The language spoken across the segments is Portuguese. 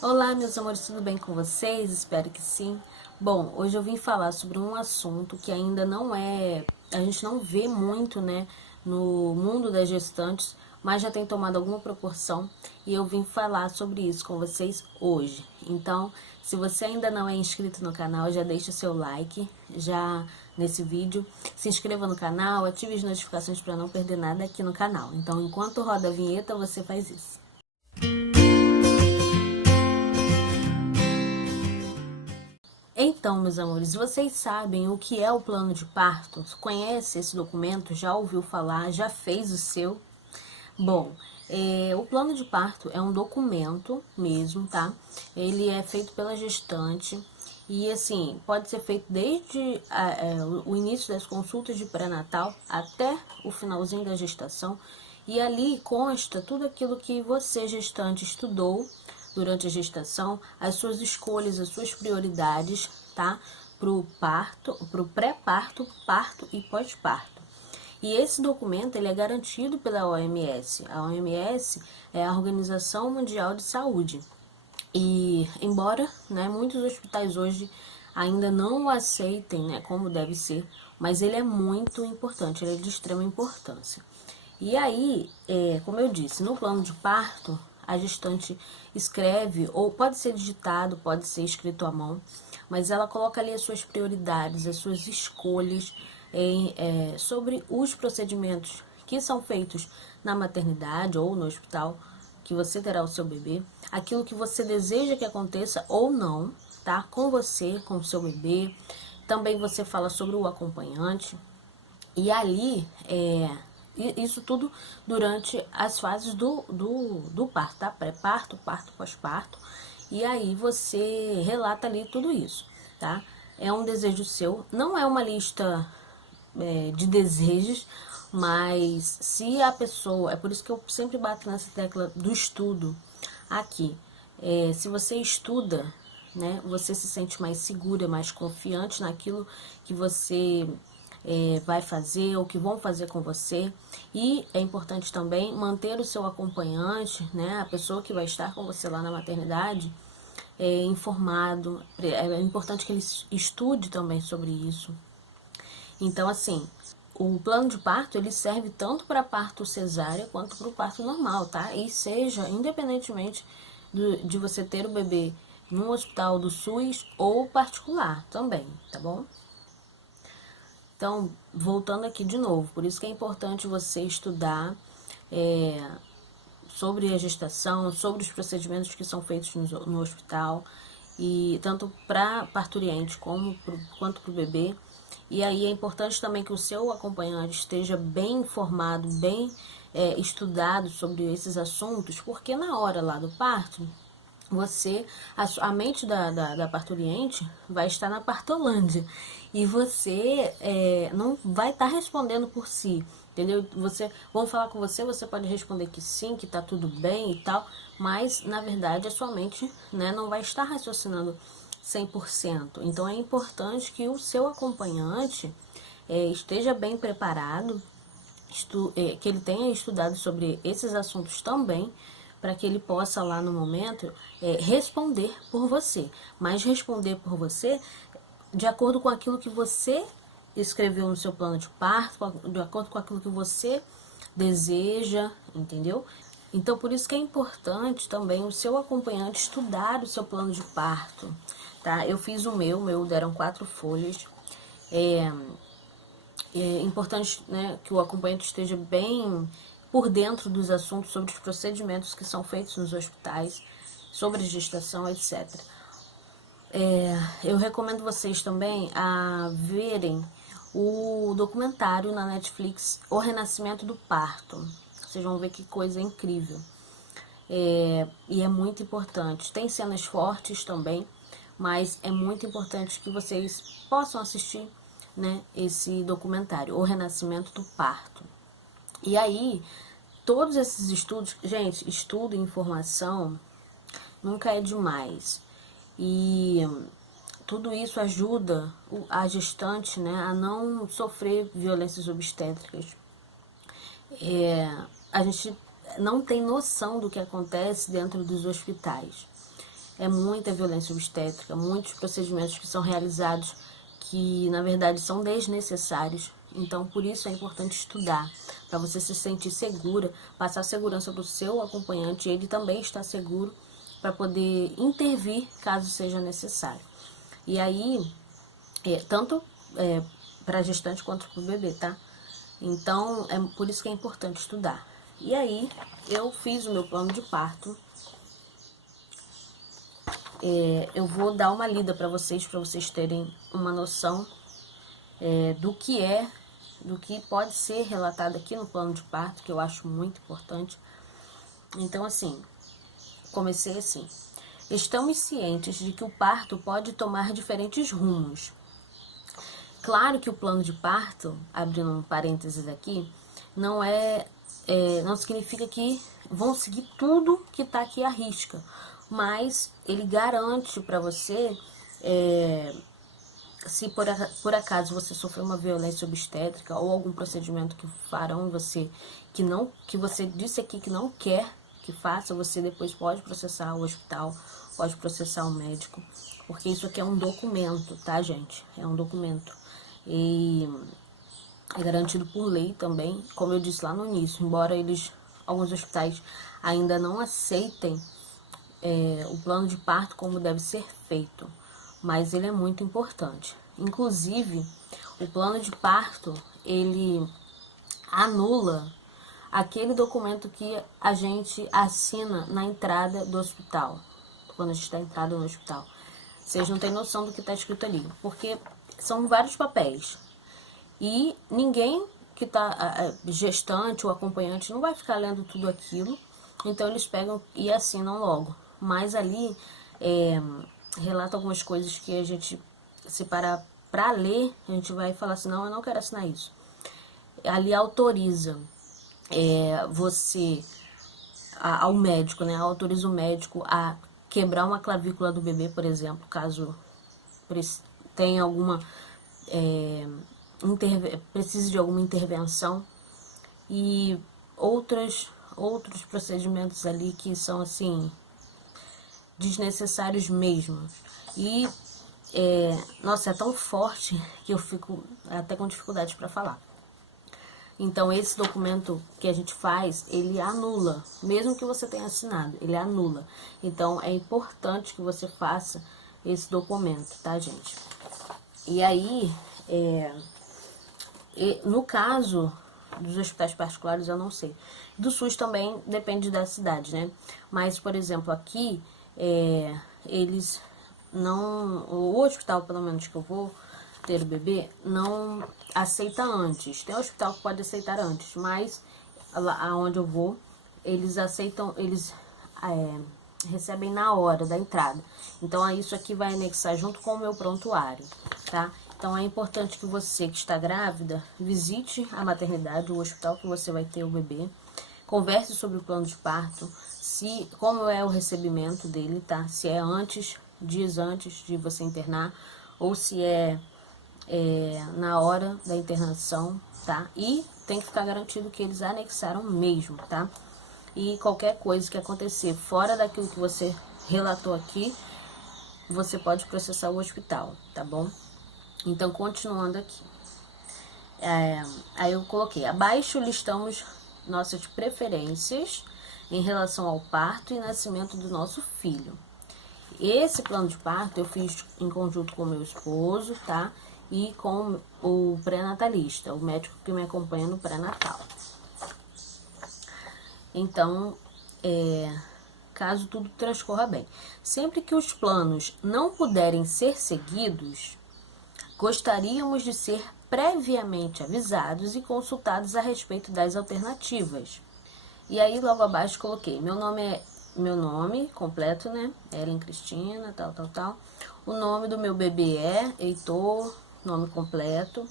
Olá, meus amores, tudo bem com vocês? Espero que sim. Bom, hoje eu vim falar sobre um assunto que ainda não a gente não vê muito, né, no mundo das gestantes, mas já tem tomado alguma proporção e eu vim falar sobre isso com vocês hoje. Então, se você ainda não é inscrito no canal, já deixa seu like já nesse vídeo, se inscreva no canal, ative as notificações para não perder nada aqui no canal. Então, enquanto roda a vinheta, você faz isso. Então, meus amores, vocês sabem o que é o plano de parto? Conhece esse documento? Já ouviu falar? Já fez o seu? Bom, o plano de parto é um documento mesmo, tá? Ele é feito pela gestante e, assim, pode ser feito desde o início das consultas de pré-natal até o finalzinho da gestação. E ali consta tudo aquilo que você, gestante, estudou durante a gestação, as suas escolhas, as suas prioridades, tá? Pro parto, pro pré-parto, parto e pós-parto. E esse documento ele é garantido pela OMS. A OMS é a Organização Mundial de Saúde. E embora, né, muitos hospitais hoje ainda não o aceitem, né, como deve ser, mas ele é muito importante, ele é de extrema importância. E aí, como eu disse, no plano de parto, a gestante escreve, ou pode ser digitado, pode ser escrito à mão, mas ela coloca ali as suas prioridades, as suas escolhas sobre os procedimentos que são feitos na maternidade ou no hospital, que você terá o seu bebê, aquilo que você deseja que aconteça ou não, tá? Com você, com o seu bebê. Também você fala sobre o acompanhante. E ali, isso tudo durante as fases do parto, tá? Pré-parto, parto, pós-parto. E aí você relata ali tudo isso, tá? É um desejo seu, não é uma lista de desejos, mas se a pessoa, é por isso que eu sempre bato nessa tecla do estudo aqui. Se você estuda, né, você se sente mais segura, mais confiante naquilo que você vai fazer ou que vão fazer com você. E é importante também manter o seu acompanhante, né, a pessoa que vai estar com você lá na maternidade, informado. É importante que ele estude também sobre isso. Então, assim, o plano de parto ele serve tanto para parto cesárea quanto para o parto normal, tá? E seja independentemente de você ter o bebê num hospital do SUS ou particular também, tá bom? Então, voltando aqui de novo, por isso que é importante você estudar sobre a gestação, sobre os procedimentos que são feitos no hospital, e tanto para parturiente quanto para o bebê. E aí é importante também que o seu acompanhante esteja bem informado, bem estudado sobre esses assuntos, porque na hora lá do parto, a mente da parturiente vai estar na partolândia e você não vai estar respondendo por si, entendeu? Vão falar com você, você pode responder que sim, que tá tudo bem e tal, mas na verdade a sua mente, né, não vai estar raciocinando 100%. Então é importante que o seu acompanhante esteja bem preparado, que ele tenha estudado sobre esses assuntos também, para que ele possa lá no momento responder por você, mas responder por você de acordo com aquilo que você escreveu no seu plano de parto, de acordo com aquilo que você deseja, entendeu? Então, por isso que é importante também o seu acompanhante estudar o seu plano de parto, tá? Eu fiz o meu deram 4 folhas. É importante, né, que o acompanhante esteja bem por dentro dos assuntos sobre os procedimentos que são feitos nos hospitais, sobre gestação, etc. Eu recomendo vocês também a verem o documentário na Netflix O Renascimento do Parto. Vocês vão ver que coisa incrível. E é muito importante. Tem cenas fortes também, mas é muito importante que vocês possam assistir, né, esse documentário, O Renascimento do Parto. E aí, todos esses estudos, gente, estudo e informação nunca é demais. E tudo isso ajuda a gestante, né, a não sofrer violências obstétricas. A gente não tem noção do que acontece dentro dos hospitais. é muita violência obstétrica, muitos procedimentos que são realizados que na verdade são desnecessários. Então, por isso é importante estudar, para você se sentir segura, passar segurança para o seu acompanhante, ele também está seguro para poder intervir caso seja necessário. E aí, tanto para a gestante quanto para o bebê, tá? Então, é por isso que é importante estudar. E aí, eu fiz o meu plano de parto. Eu vou dar uma lida para vocês terem uma noção do que pode ser relatado aqui no plano de parto, que eu acho muito importante. Então, assim, comecei assim. Estamos cientes de que o parto pode tomar diferentes rumos. Claro que o plano de parto, abrindo um parênteses aqui, não significa que vão seguir tudo que está aqui à risca, mas ele garante para você, se por acaso você sofreu uma violência obstétrica ou algum procedimento que farão você, que você disse aqui que não quer que faça, você depois pode processar o hospital, pode processar o médico, porque isso aqui é um documento, tá, gente? É um documento. E é garantido por lei também, como eu disse lá no início, embora alguns hospitais ainda não aceitem o plano de parto como deve ser feito, mas ele é muito importante. Inclusive, o plano de parto, ele anula aquele documento que a gente assina na entrada do hospital, quando a gente está entrada no hospital. Vocês não têm noção do que está escrito ali, porque são vários papéis. E ninguém que está gestante ou acompanhante não vai ficar lendo tudo aquilo, então eles pegam e assinam logo. Mas ali relata algumas coisas que a gente, se parar para ler, a gente vai falar assim, não, eu não quero assinar isso. Ali autoriza você, ao médico, né? Autoriza o médico a quebrar uma clavícula do bebê, por exemplo, caso tenha alguma precise de alguma intervenção, e outros procedimentos ali que são assim desnecessários mesmo. E nossa, é tão forte que eu fico até com dificuldade para falar. Então, esse documento que a gente faz, ele anula, mesmo que você tenha assinado, ele anula. Então, é importante que você faça esse documento, tá, gente? E aí, no caso dos hospitais particulares, eu não sei. Do SUS também depende da cidade, né? Mas, por exemplo, aqui, eles não... O hospital, pelo menos, que eu vou ter o bebê, não aceita antes. Tem hospital que pode aceitar antes, mas lá onde eu vou, eles aceitam, eles recebem na hora da entrada. Então, isso aqui vai anexar junto com o meu prontuário, tá? Então, é importante que você que está grávida visite a maternidade, o hospital que você vai ter o bebê, converse sobre o plano de parto, como é o recebimento dele, tá? Se é dias antes de você internar, ou se é na hora da internação, tá? E tem que ficar garantido que eles anexaram mesmo, tá? E qualquer coisa que acontecer fora daquilo que você relatou aqui, você pode processar o hospital, tá bom? Então, continuando aqui. Aí eu coloquei, abaixo listamos nossas preferências em relação ao parto e nascimento do nosso filho. Esse plano de parto eu fiz em conjunto com o meu esposo, tá? E com o pré-natalista, o médico que me acompanha no pré-natal. Então, caso tudo transcorra bem. Sempre que os planos não puderem ser seguidos, gostaríamos de ser previamente avisados e consultados a respeito das alternativas. E aí, logo abaixo, coloquei, meu nome completo, né? Ellen Cristina, tal. O nome do meu bebê é Heitor, nome completo.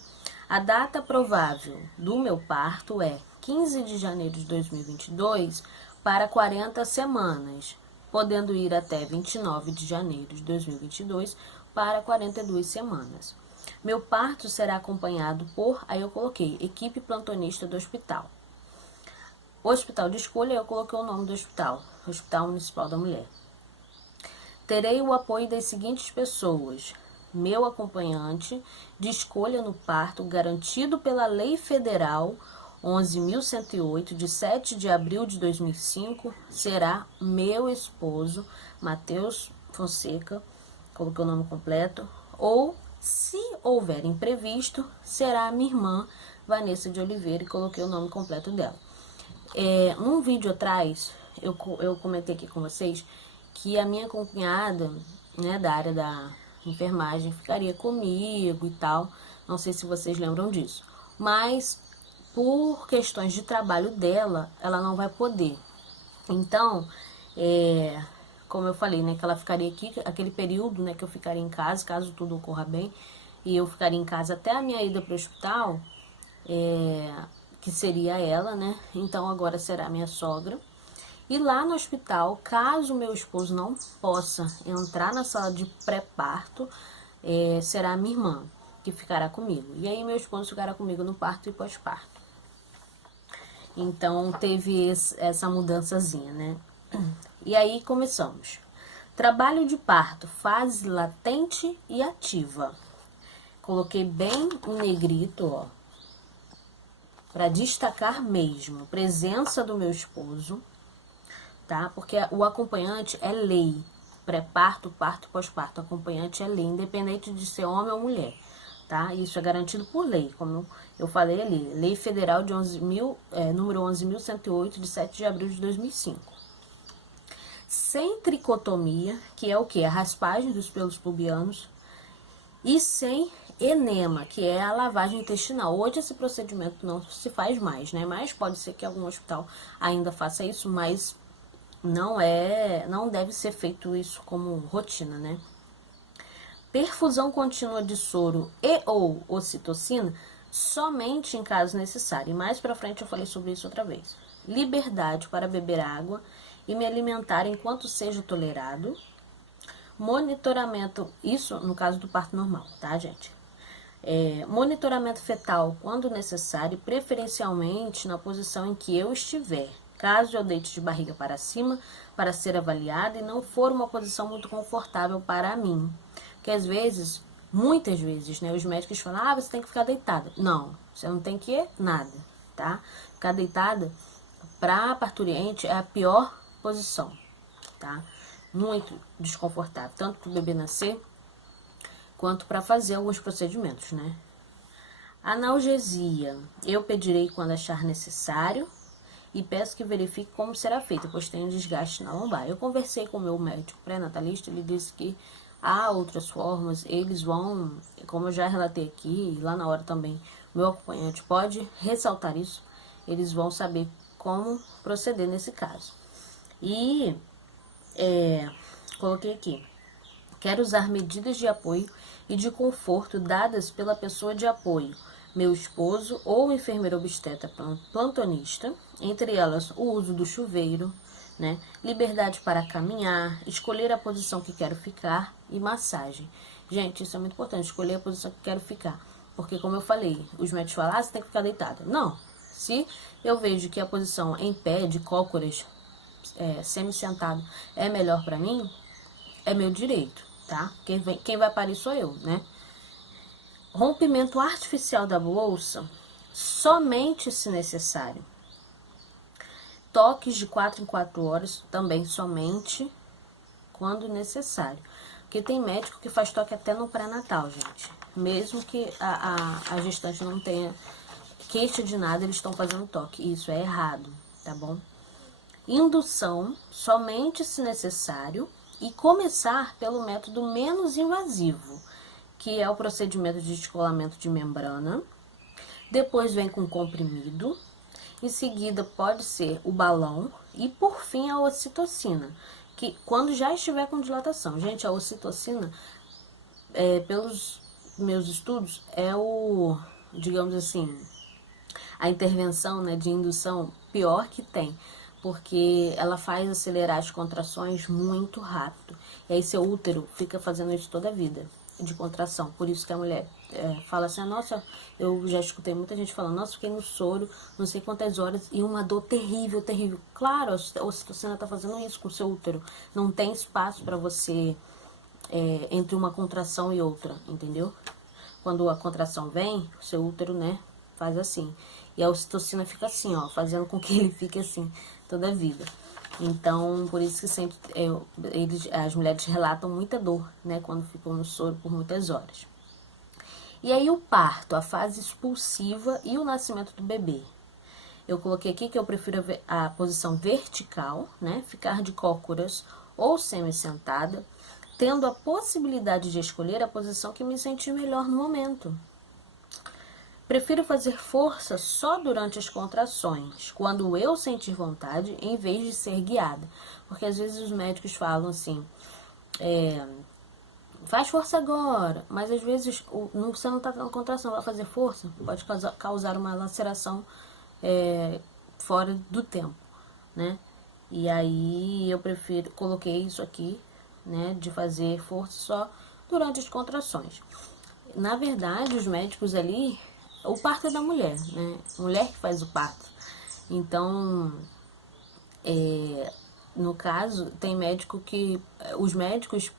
A data provável do meu parto é 15 de janeiro de 2022 para 40 semanas, podendo ir até 29 de janeiro de 2022 para 42 semanas. Meu parto será acompanhado por, aí eu coloquei, equipe plantonista do hospital. O hospital de escolha, eu coloquei o nome do hospital, Hospital Municipal da Mulher. Terei o apoio das seguintes pessoas: meu acompanhante de escolha no parto, garantido pela Lei Federal 11.108, de 7 de abril de 2005, será meu esposo, Matheus Fonseca, coloquei o nome completo, ou, se houver imprevisto, será minha irmã, Vanessa de Oliveira, e coloquei o nome completo dela. Num vídeo atrás, eu comentei aqui com vocês que a minha cunhada, né, da área da enfermagem, ficaria comigo e tal. Não sei se vocês lembram disso. Mas, por questões de trabalho dela, ela não vai poder. Então, como eu falei, né, que ela ficaria aqui, aquele período, né, que eu ficaria em casa, caso tudo ocorra bem, e eu ficaria em casa até a minha ida para o hospital, que seria ela, né? Então agora será minha sogra. E lá no hospital, caso meu esposo não possa entrar na sala de pré-parto, será minha irmã que ficará comigo. E aí meu esposo ficará comigo no parto e pós-parto. Então teve essa mudançazinha, né? E aí começamos. Trabalho de parto, fase latente e ativa. Coloquei bem em negrito, ó, para destacar mesmo presença do meu esposo, tá? Porque o acompanhante é lei. Pré-parto, parto, pós-parto. Acompanhante é lei, independente de ser homem ou mulher, tá? Isso é garantido por lei, como eu falei ali. Lei Federal de número 11.108, de 7 de abril de 2005. Sem tricotomia, que é o que? A raspagem dos pelos pubianos. E sem enema, que é a lavagem intestinal. Hoje esse procedimento não se faz mais, né? Mas pode ser que algum hospital ainda faça isso, mas não deve ser feito isso como rotina, né? Perfusão contínua de soro e ou ocitocina somente em caso necessário. E mais pra frente eu falei sobre isso outra vez. Liberdade para beber água e me alimentar enquanto seja tolerado. Monitoramento, isso no caso do parto normal, tá, gente? Monitoramento fetal quando necessário, preferencialmente na posição em que eu estiver. Caso eu deite de barriga para cima para ser avaliada e não for uma posição muito confortável para mim. Porque às vezes, muitas vezes, né, os médicos falam, você tem que ficar deitada. Não, você não tem que nada, tá? Ficar deitada para parturiente é a pior posição, tá? Muito desconfortável, tanto para o bebê nascer, quanto para fazer alguns procedimentos, né? Analgesia, eu pedirei quando achar necessário e peço que verifique como será feito, pois tem um desgaste na lombar. Eu conversei com o meu médico pré-natalista, ele disse que há outras formas, eles vão, como eu já relatei aqui, lá na hora também, meu acompanhante pode ressaltar isso, eles vão saber como proceder nesse caso. E coloquei aqui, quero usar medidas de apoio e de conforto dadas pela pessoa de apoio, meu esposo ou enfermeiro obstetra plantonista, entre elas o uso do chuveiro, né? Liberdade para caminhar, escolher a posição que quero ficar e massagem. Gente, isso é muito importante, escolher a posição que quero ficar. Porque, como eu falei, os médicos falam, você tem que ficar deitada. Não, se eu vejo que a posição em pé, de cócoras, semi-sentado, é melhor para mim, é meu direito, tá? Quem vai parir sou eu, né? Rompimento artificial da bolsa, somente se necessário. Toques de 4 em 4 horas, também somente quando necessário. Porque tem médico que faz toque até no pré-natal, gente. Mesmo que a gestante não tenha queixa de nada, eles estão fazendo toque. Isso é errado, tá bom? Indução, somente se necessário. E começar pelo método menos invasivo, que é o procedimento de descolamento de membrana. Depois vem com comprimido. Em seguida pode ser o balão. E por fim a ocitocina, que quando já estiver com dilatação. Gente, a ocitocina, pelos meus estudos, é digamos assim, a intervenção, né, de indução pior que tem. Porque ela faz acelerar as contrações muito rápido. E aí seu útero fica fazendo isso toda a vida. de contração. Por isso que a mulher fala assim, nossa, eu já escutei muita gente falando, nossa, fiquei no soro não sei quantas horas e uma dor terrível, terrível. Claro, a ocitocina está fazendo isso com o seu útero. Não tem espaço para você entre uma contração e outra, entendeu? Quando a contração vem, o seu útero, né, faz assim. E a ocitocina fica assim, ó, fazendo com que ele fique assim toda a vida. Então, por isso que sempre as mulheres relatam muita dor, né, quando ficam no soro por muitas horas. E aí o parto, a fase expulsiva e o nascimento do bebê. Eu coloquei aqui que eu prefiro a posição vertical, né, ficar de cócoras ou semi-sentada, tendo a possibilidade de escolher a posição que me sentir melhor no momento. Prefiro fazer força só durante as contrações, quando eu sentir vontade, em vez de ser guiada. Porque às vezes os médicos falam assim, faz força agora, mas às vezes você não está tendo contração, vai fazer força, pode causar uma laceração fora do tempo, né? E aí eu coloquei isso aqui, né, de fazer força só durante as contrações. Na verdade, os médicos ali, o parto é da mulher, né? Mulher que faz o parto. Então, no caso, tem médico que os médicos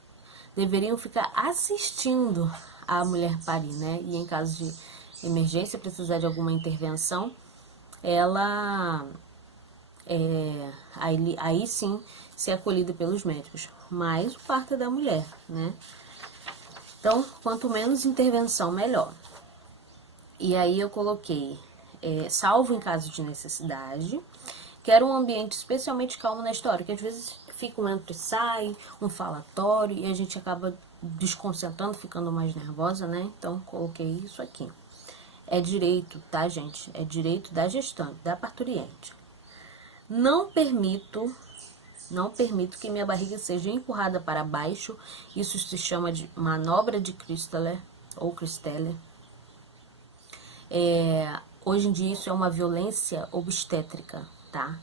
deveriam ficar assistindo a mulher parir, né? E em caso de emergência, precisar de alguma intervenção, ela aí sim ser acolhida pelos médicos. Mas o parto é da mulher, né? Então, quanto menos intervenção, melhor. E aí eu coloquei, salvo em caso de necessidade, quero um ambiente especialmente calmo na história, que às vezes fica um entra e sai, um falatório, e a gente acaba desconcentrando, ficando mais nervosa, né? Então, coloquei isso aqui. É direito, tá, gente? É direito da gestante, da parturiente. Não permito que minha barriga seja empurrada para baixo. Isso se chama de manobra de Christeller ou Christeller. Hoje em dia isso é uma violência obstétrica, tá?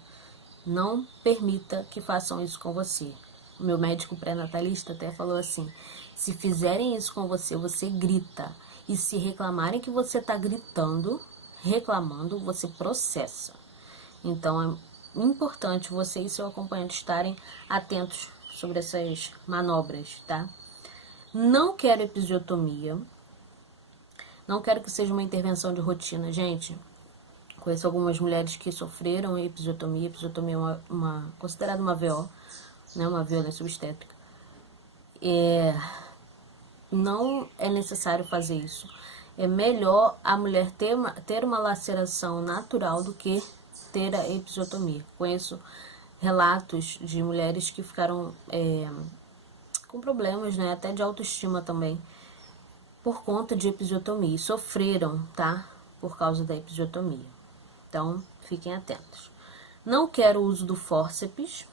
Não permita que façam isso com você. O meu médico pré-natalista até falou assim, se fizerem isso com você, você grita. E se reclamarem que você tá gritando, reclamando, você processa. Então é importante você e seu acompanhante estarem atentos sobre essas manobras, tá? Não quero episiotomia. Não quero que seja uma intervenção de rotina, gente. Conheço algumas mulheres que sofreram episiotomia. Episiotomia é considerada uma VO, né, uma violência obstétrica. Não é necessário fazer isso. É melhor a mulher ter uma laceração natural do que ter a episiotomia. Conheço relatos de mulheres que ficaram com problemas, né, até de autoestima também, por conta de episiotomia. E sofreram, tá? Por causa da episiotomia. Então, fiquem atentos. Não quero o uso do fórceps.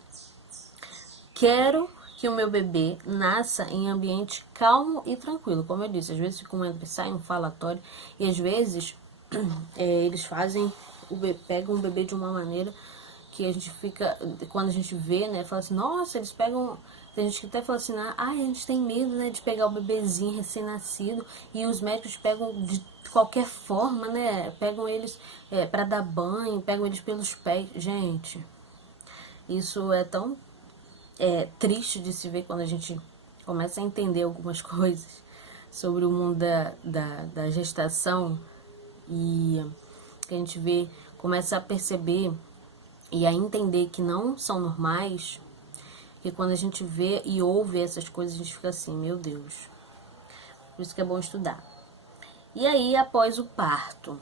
Quero que o meu bebê nasça em ambiente calmo e tranquilo. Como eu disse, às vezes fica um entra e sai, um falatório. E às vezes eles pegam o bebê de uma maneira que a gente fica, quando a gente vê, né, fala assim, nossa, eles pegam. Tem gente que até fala assim, a gente tem medo, né, de pegar o bebezinho recém-nascido, e os médicos pegam de qualquer forma, né, pegam eles para dar banho, pegam eles pelos pés. Gente, isso é tão triste de se ver quando a gente começa a entender algumas coisas sobre o mundo da gestação, e que a gente vê, começa a perceber e a entender que não são normais. E quando a gente vê e ouve essas coisas, a gente fica assim, meu Deus. Por isso que é bom estudar. E aí, após o parto,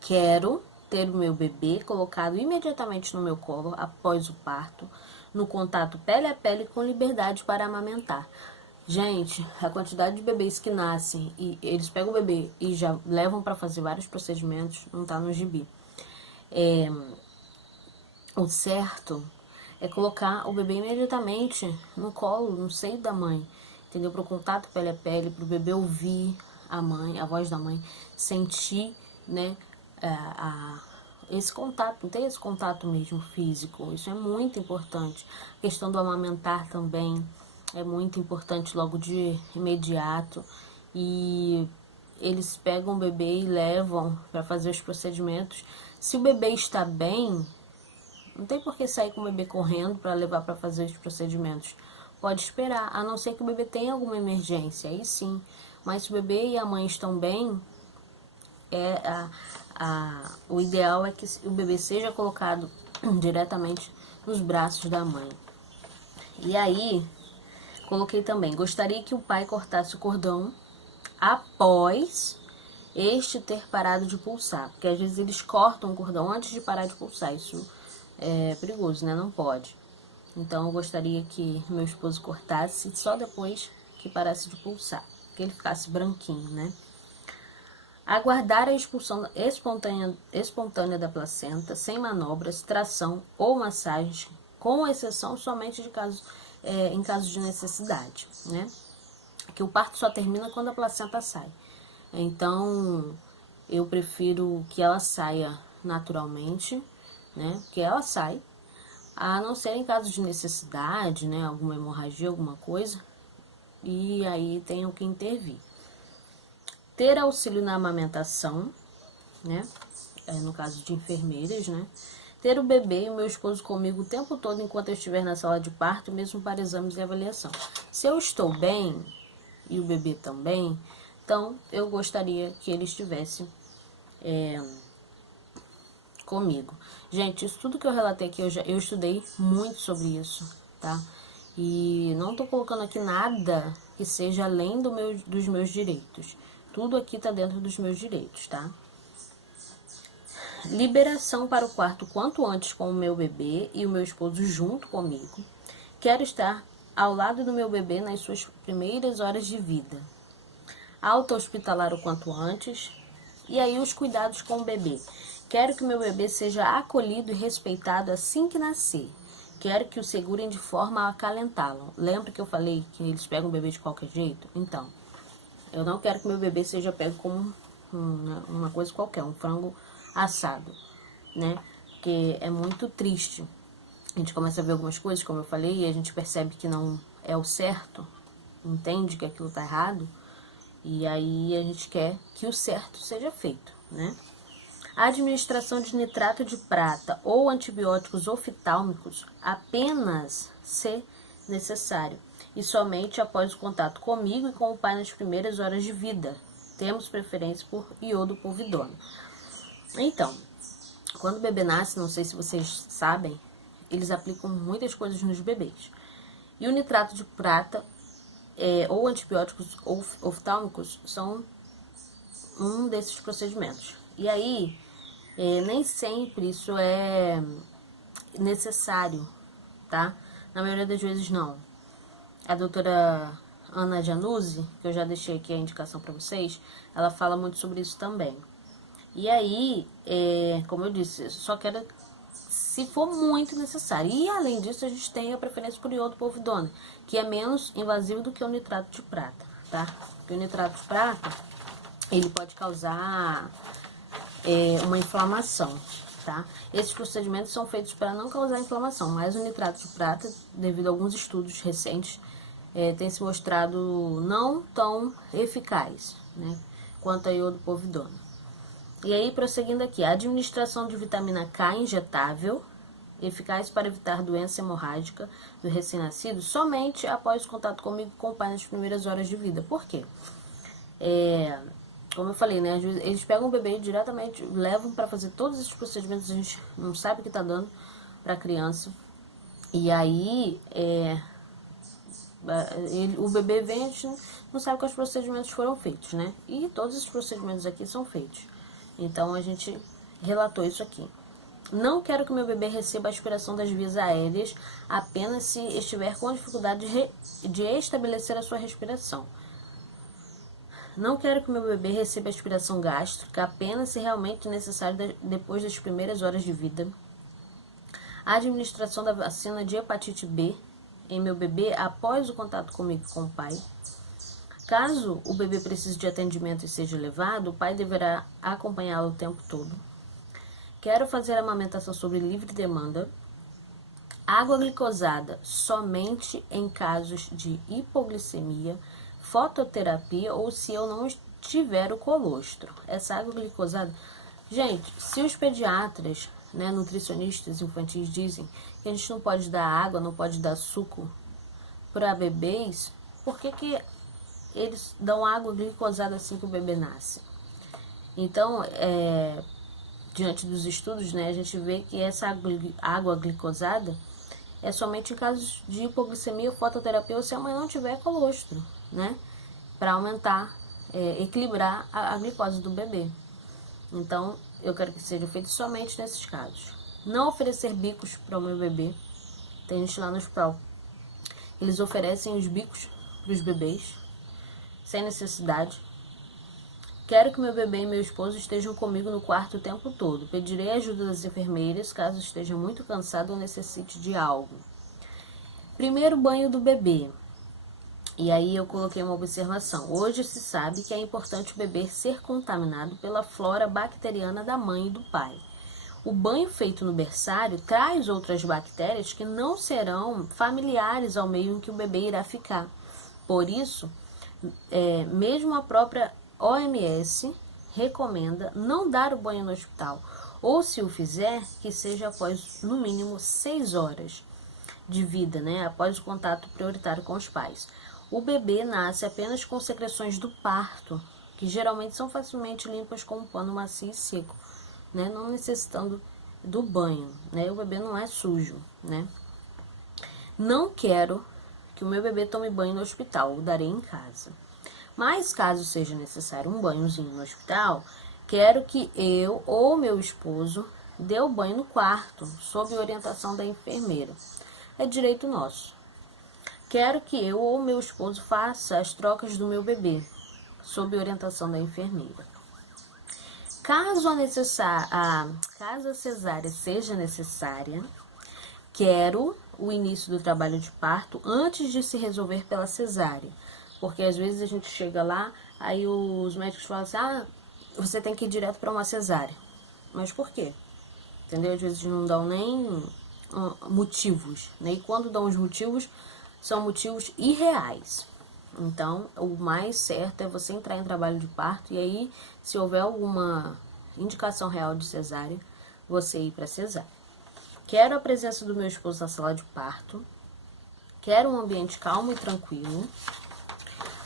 quero ter o meu bebê colocado imediatamente no meu colo, após o parto, no contato pele a pele, com liberdade para amamentar. Gente, a quantidade de bebês que nascem e eles pegam o bebê e já levam para fazer vários procedimentos, não tá no gibi. O certo é colocar o bebê imediatamente no colo, no seio da mãe, entendeu? Para o contato pele a pele, para o bebê ouvir a mãe, a voz da mãe, sentir, né, esse contato, ter esse contato mesmo físico. Isso é muito importante. A questão do amamentar também, é muito importante logo de imediato. E eles pegam o bebê e levam para fazer os procedimentos. Se o bebê está bem, não tem por que sair com o bebê correndo para levar para fazer os procedimentos. Pode esperar, a não ser que o bebê tenha alguma emergência, aí sim. Mas se o bebê e a mãe estão bem, o ideal é que o bebê seja colocado diretamente nos braços da mãe. E aí, coloquei também, gostaria que o pai cortasse o cordão após este ter parado de pulsar. Porque às vezes eles cortam o cordão antes de parar de pulsar. Isso é perigoso, né? Não pode. Então eu gostaria que meu esposo cortasse só depois que parasse de pulsar. Que ele ficasse branquinho, né? Aguardar a expulsão espontânea da placenta, sem manobras, tração ou massagens, com exceção somente de em casos de necessidade, né? Que o parto só termina quando a placenta sai. Então, eu prefiro que ela saia naturalmente, né? Que ela sai, a não ser em casos de necessidade, né? Alguma hemorragia, alguma coisa, e aí tenho que intervir. Ter auxílio na amamentação, né? No caso de enfermeiras, né? Ter o bebê e o meu esposo comigo o tempo todo enquanto eu estiver na sala de parto, mesmo para exames e avaliação. Se eu estou bem e o bebê também, então eu gostaria que ele estivesse comigo. Gente, isso tudo que eu relatei aqui, eu estudei muito sobre isso, tá? E não tô colocando aqui nada que seja além dos meus direitos. Tudo aqui tá dentro dos meus direitos, tá? Liberação para o quarto quanto antes com o meu bebê e o meu esposo junto comigo. Quero estar ao lado do meu bebê nas suas primeiras horas de vida. Alta hospitalar o quanto antes. E aí os cuidados com o bebê. Quero que o meu bebê seja acolhido e respeitado assim que nascer. Quero que o segurem de forma a acalentá-lo. Lembra que eu falei que eles pegam o bebê de qualquer jeito? Então, eu não quero que meu bebê seja pego como uma coisa qualquer, um frango assado, né? Porque é muito triste. A gente começa a ver algumas coisas, como eu falei, e a gente percebe que não é o certo, entende que aquilo tá errado, e aí a gente quer que o certo seja feito, né? A administração de nitrato de prata ou antibióticos oftálmicos apenas se necessário, e somente após o contato comigo e com o pai nas primeiras horas de vida. Temos preferência por iodopovidona. Então, quando o bebê nasce, não sei se vocês sabem, eles aplicam muitas coisas nos bebês. E o nitrato de prata ou antibióticos oftálmicos são um desses procedimentos. E aí, nem sempre isso é necessário, tá? Na maioria das vezes não. A doutora Ana Januzzi, que eu já deixei aqui a indicação para vocês, ela fala muito sobre isso também. E aí, como eu disse, só quero se for muito necessário. E além disso, a gente tem a preferência por iodopovidona, que é menos invasivo do que o nitrato de prata, tá? Porque o nitrato de prata, ele pode causar uma inflamação, tá? Esses procedimentos são feitos para não causar inflamação, mas o nitrato de prata, devido a alguns estudos recentes, tem se mostrado não tão eficaz, né, quanto a iodopovidona. E aí, prosseguindo aqui, a administração de vitamina K injetável, eficaz para evitar doença hemorrágica do recém-nascido, somente após o contato comigo com o pai nas primeiras horas de vida. Por quê? Como eu falei, né, eles pegam o bebê diretamente, levam para fazer todos esses procedimentos, a gente não sabe o que está dando para a criança. E aí, o bebê vem, a gente não sabe quais procedimentos foram feitos, né? E todos esses procedimentos aqui são feitos. Então, a gente relatou isso aqui. Não quero que meu bebê receba a aspiração das vias aéreas apenas se estiver com dificuldade de estabelecer a sua respiração. Não quero que meu bebê receba aspiração gástrica apenas se realmente necessário depois das primeiras horas de vida. A administração da vacina de hepatite B em meu bebê após o contato comigo e com o pai. Caso o bebê precise de atendimento e seja levado, o pai deverá acompanhá-lo o tempo todo. Quero fazer a amamentação sobre livre demanda. Água glicosada somente em casos de hipoglicemia, fototerapia ou se eu não tiver o colostro. Essa água glicosada, gente, se os pediatras, né, nutricionistas infantis dizem que a gente não pode dar água, não pode dar suco para bebês, por que eles dão água glicosada assim que o bebê nasce? Então, diante dos estudos, né, a gente vê que essa água glicosada é somente em casos de hipoglicemia, fototerapia ou se a mãe não tiver colostro, né, para aumentar, equilibrar a glicose do bebê. Então, eu quero que seja feito somente nesses casos. Não oferecer bicos para o meu bebê. Tem gente lá no hospital, eles oferecem os bicos para os bebês, sem necessidade. Quero que meu bebê e meu esposo estejam comigo no quarto o tempo todo. Pedirei ajuda das enfermeiras caso esteja muito cansado ou necessite de algo. Primeiro banho do bebê. E aí eu coloquei uma observação. Hoje se sabe que é importante o bebê ser contaminado pela flora bacteriana da mãe e do pai. O banho feito no berçário traz outras bactérias que não serão familiares ao meio em que o bebê irá ficar. Por isso, mesmo a própria OMS recomenda não dar o banho no hospital, ou se o fizer, que seja após no mínimo 6 horas de vida, né, após o contato prioritário com os pais. O bebê nasce apenas com secreções do parto, que geralmente são facilmente limpas com um pano macio e seco, né, não necessitando do banho, né, o bebê não é sujo, né. Não quero que o meu bebê tome banho no hospital, o darei em casa. Mas caso seja necessário um banhozinho no hospital, quero que eu ou meu esposo dê o banho no quarto, sob orientação da enfermeira. É direito nosso. Quero que eu ou meu esposo faça as trocas do meu bebê, sob orientação da enfermeira. Caso a cesárea seja necessária, quero o início do trabalho de parto antes de se resolver pela cesárea. Porque às vezes a gente chega lá, aí os médicos falam assim, você tem que ir direto para uma cesárea. Mas por quê? Entendeu? Às vezes não dão nem motivos, né? E quando dão os motivos, são motivos irreais. Então, o mais certo é você entrar em trabalho de parto e aí, se houver alguma indicação real de cesárea, você ir para cesárea. Quero a presença do meu esposo na sala de parto. Quero um ambiente calmo e tranquilo.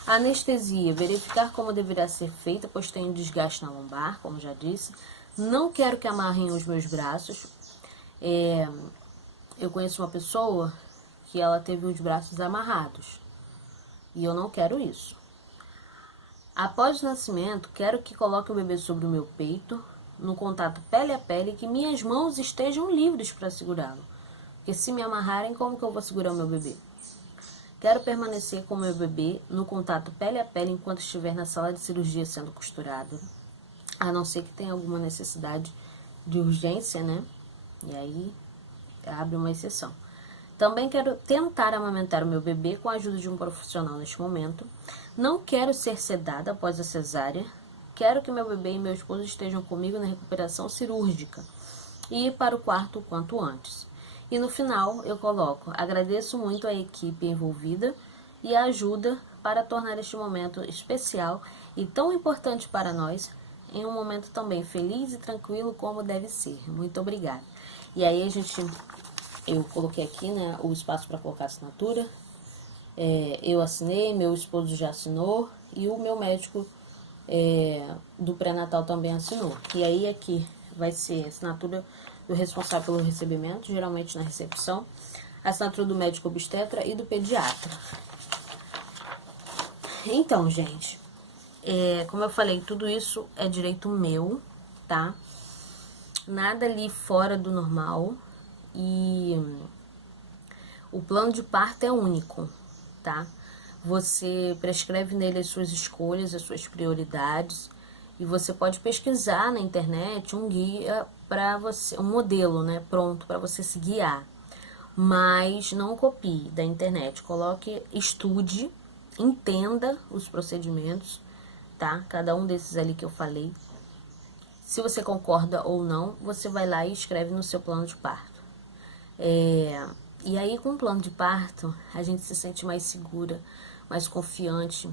Anestesia, verificar como deverá ser feita, pois tenho desgaste na lombar, como já disse. Não quero que amarrem os meus braços. Eu conheço uma pessoa que ela teve os braços amarrados. E eu não quero isso. Após o nascimento, quero que coloque o bebê sobre o meu peito, no contato pele a pele, e que minhas mãos estejam livres para segurá-lo. Porque se me amarrarem, como que eu vou segurar o meu bebê? Quero permanecer com o meu bebê no contato pele a pele enquanto estiver na sala de cirurgia sendo costurado. A não ser que tenha alguma necessidade de urgência, né? E aí abre uma exceção. Também quero tentar amamentar o meu bebê com a ajuda de um profissional neste momento. Não quero ser sedada após a cesárea. Quero que meu bebê e meu esposo estejam comigo na recuperação cirúrgica e ir para o quarto o quanto antes. E no final eu coloco, agradeço muito a equipe envolvida e a ajuda para tornar este momento especial e tão importante para nós, em um momento também feliz e tranquilo como deve ser. Muito obrigada. E aí eu coloquei aqui, né, o espaço para colocar a assinatura. Eu assinei, meu esposo já assinou e o meu médico do pré-natal também assinou. E aí aqui vai ser a assinatura do responsável pelo recebimento, geralmente na recepção, a assinatura do médico obstetra e do pediatra. Então, gente, como eu falei, tudo isso é direito meu, tá? Nada ali fora do normal e o plano de parto é único, tá? Você prescreve nele as suas escolhas, as suas prioridades e você pode pesquisar na internet um guia para você, um modelo, né, pronto para você se guiar. Mas não copie da internet, coloque, estude, entenda os procedimentos, tá? Cada um desses ali que eu falei. Se você concorda ou não, você vai lá e escreve no seu plano de parto. E aí, com o plano de parto, a gente se sente mais segura, mais confiante,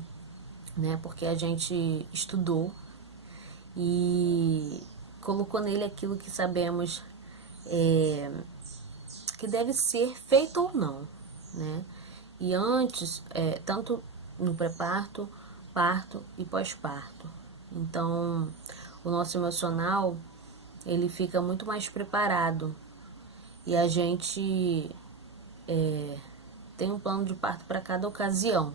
né? Porque a gente estudou e colocou nele aquilo que sabemos que deve ser feito ou não, né? E antes, tanto no pré-parto, parto e pós-parto. Então, o nosso emocional, ele fica muito mais preparado e a gente tem um plano de parto para cada ocasião,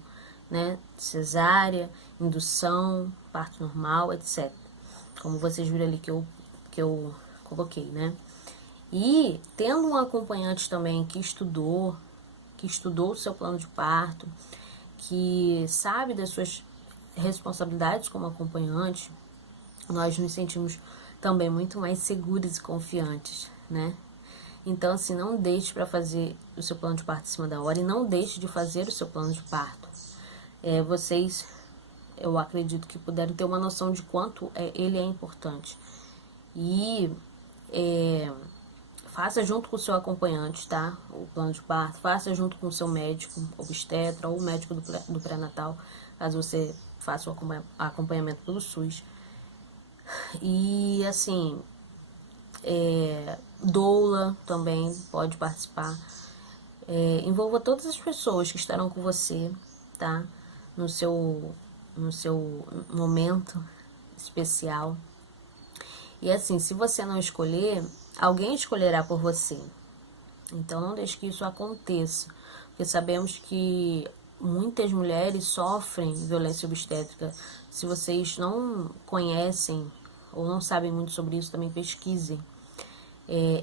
né? Cesárea, indução, parto normal, etc. Como vocês viram ali que eu coloquei, né? E tendo um acompanhante também que estudou o seu plano de parto, que sabe das suas responsabilidades como acompanhante, nós nos sentimos também muito mais seguros e confiantes, né? Então, assim, não deixe para fazer o seu plano de parto em cima da hora e não deixe de fazer o seu plano de parto. Vocês, eu acredito que puderam ter uma noção de quanto ele é importante. E faça junto com o seu acompanhante, tá? O plano de parto, faça junto com o seu médico obstetra ou o médico do pré-natal, caso você faça o acompanhamento pelo SUS. E, assim, doula também pode participar. Envolva todas as pessoas que estarão com você, tá? No seu momento especial. E assim, se você não escolher, alguém escolherá por você. Então não deixe que isso aconteça, porque sabemos que muitas mulheres sofrem violência obstétrica. Se vocês não conhecem ou não sabem muito sobre isso, também pesquisem.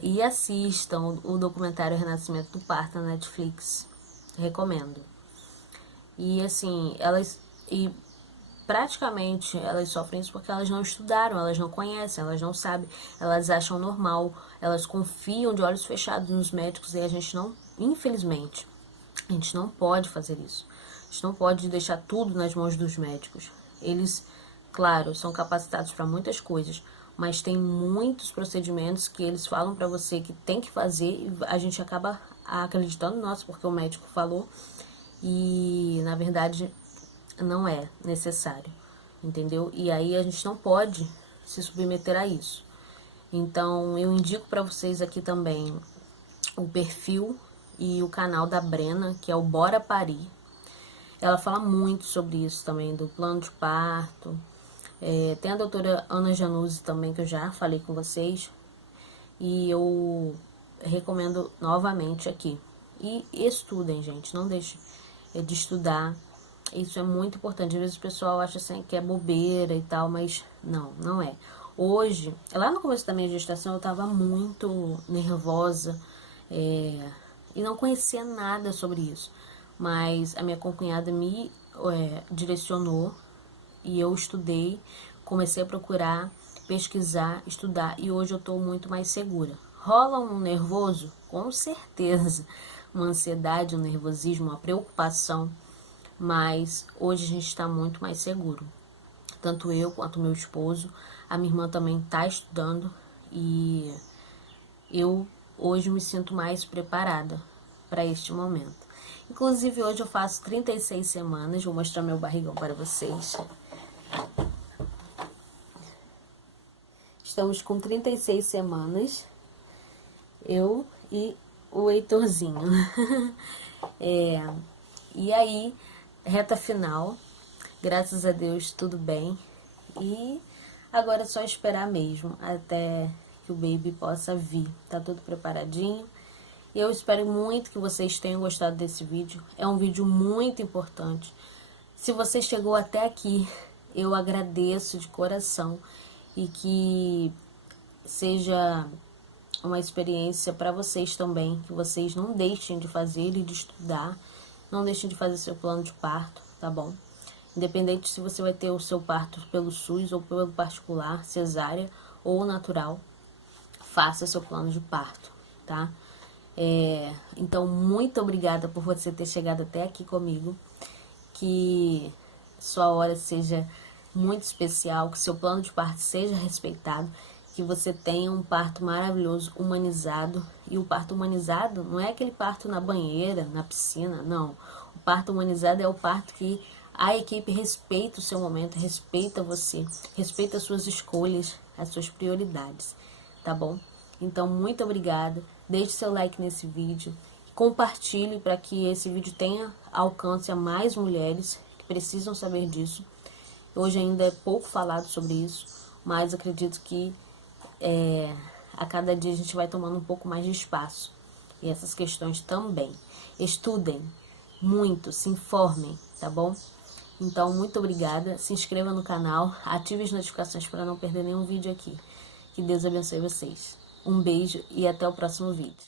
E assistam o documentário Renascimento do Parto na Netflix. Recomendo. E assim, praticamente elas sofrem isso porque elas não estudaram, elas não conhecem, elas não sabem, elas acham normal, elas confiam de olhos fechados nos médicos e a gente não, infelizmente, a gente não pode fazer isso. A gente não pode deixar tudo nas mãos dos médicos. Eles, claro, são capacitados para muitas coisas, mas tem muitos procedimentos que eles falam para você que tem que fazer e a gente acaba acreditando, nossa, porque o médico falou e na verdade não é necessário, entendeu? E aí a gente não pode se submeter a isso. Então eu indico para vocês aqui também o perfil e o canal da Brena, que é o Bora Parir. Ela fala muito sobre isso também, do plano de parto. Tem a doutora Ana Januzzi também, que eu já falei com vocês. E eu recomendo novamente aqui. E estudem, gente. Não deixe de estudar. Isso é muito importante. Às vezes o pessoal acha assim que é bobeira e tal, mas não é. Hoje, lá no começo da minha gestação, eu tava muito nervosa e não conhecia nada sobre isso. Mas a minha concunhada me direcionou e eu estudei, comecei a procurar, pesquisar, estudar e hoje eu tô muito mais segura. Rola um nervoso? Com certeza. Uma ansiedade, um nervosismo, uma preocupação, mas hoje a gente está muito mais seguro. Tanto eu quanto meu esposo, a minha irmã também está estudando e eu hoje me sinto mais preparada para este momento. Inclusive hoje eu faço 36 semanas, vou mostrar meu barrigão para vocês. Estamos com 36 semanas, eu e o Heitorzinho. E aí, reta final, graças a Deus tudo bem. E agora é só esperar mesmo até que o baby possa vir. Tá tudo preparadinho. E eu espero muito que vocês tenham gostado desse vídeo. É um vídeo muito importante. Se você chegou até aqui, eu agradeço de coração e que seja uma experiência para vocês também, que vocês não deixem de fazer e de estudar, não deixem de fazer seu plano de parto, tá bom? Independente se você vai ter o seu parto pelo SUS ou pelo particular, cesárea ou natural, faça seu plano de parto, tá? Então, muito obrigada por você ter chegado até aqui comigo. Que sua hora seja muito especial, que seu plano de parto seja respeitado, que você tenha um parto maravilhoso, humanizado. E o parto humanizado não é aquele parto na banheira, na piscina, não. O parto humanizado é o parto que a equipe respeita o seu momento, respeita você, respeita as suas escolhas, as suas prioridades, tá bom? Então, muito obrigada. Deixe seu like nesse vídeo. Compartilhe para que esse vídeo tenha alcance a mais mulheres que precisam saber disso. Hoje ainda é pouco falado sobre isso, mas acredito que a cada dia a gente vai tomando um pouco mais de espaço. E essas questões também. Estudem muito, se informem, tá bom? Então, muito obrigada. Se inscreva no canal, ative as notificações para não perder nenhum vídeo aqui. Que Deus abençoe vocês. Um beijo e até o próximo vídeo.